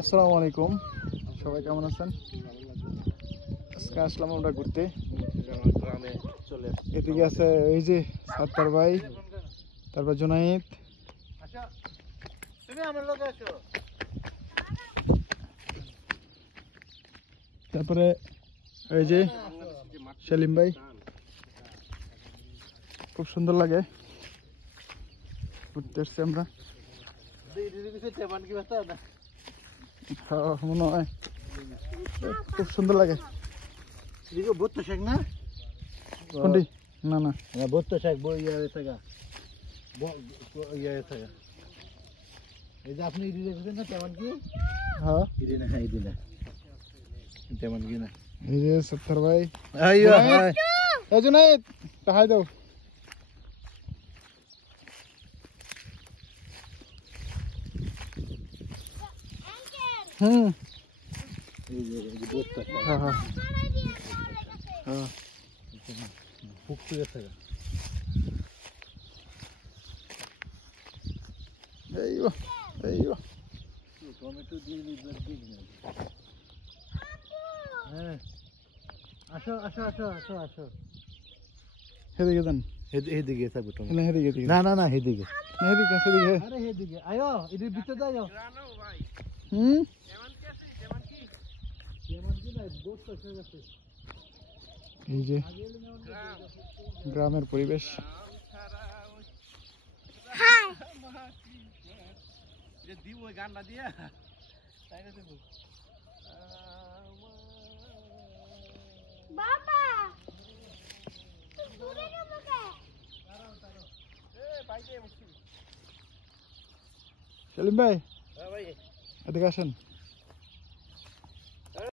আসসালামু আলাইকুম, সবাই কেমন আছেন? আজকে আসলাম আমরা ঘুরতে। এদিকে আছে এই যে সাত্তার ভাই, তারপর জুনাইদ, তারপরে এই যে সেলিম ভাই। খুব সুন্দর লাগে ঘুরতে এসছি আমরা। মনে হয় খুব সুন্দর লাগে। ভুট্টা শাক না? কোনটি? না না, ভুট্টা শাক বই থাকা এই যে আপনি ইডি দেখছেন না? তেমন কি? হ্যাঁ ইডি না, হ্যাঁ ইডি না, তেমন কি না। এই যে সাত্তার ভাই। আইয়ো এই জুনাইদ হাই দাও। হুম, এই যে ভুট্টা শাক হ্যাঁ হ্যাঁ হ্যাঁ। ফুকতে থাকা। এই টমেটো দিয়ে দিই না। হ্যাঁ, আসো আসো আসো আসো আসো। হেদিকে যান, হেদিকে থাকবো টমেটো। হেদিকে না না না, হেদিকে। হেদিকে। আরে হেদিকে আয়ো, এদিকে ভিতরে যাও। হুম, এই যে গ্রামের পরিবেশ। সেলিম ভাই এদিকে আসেন।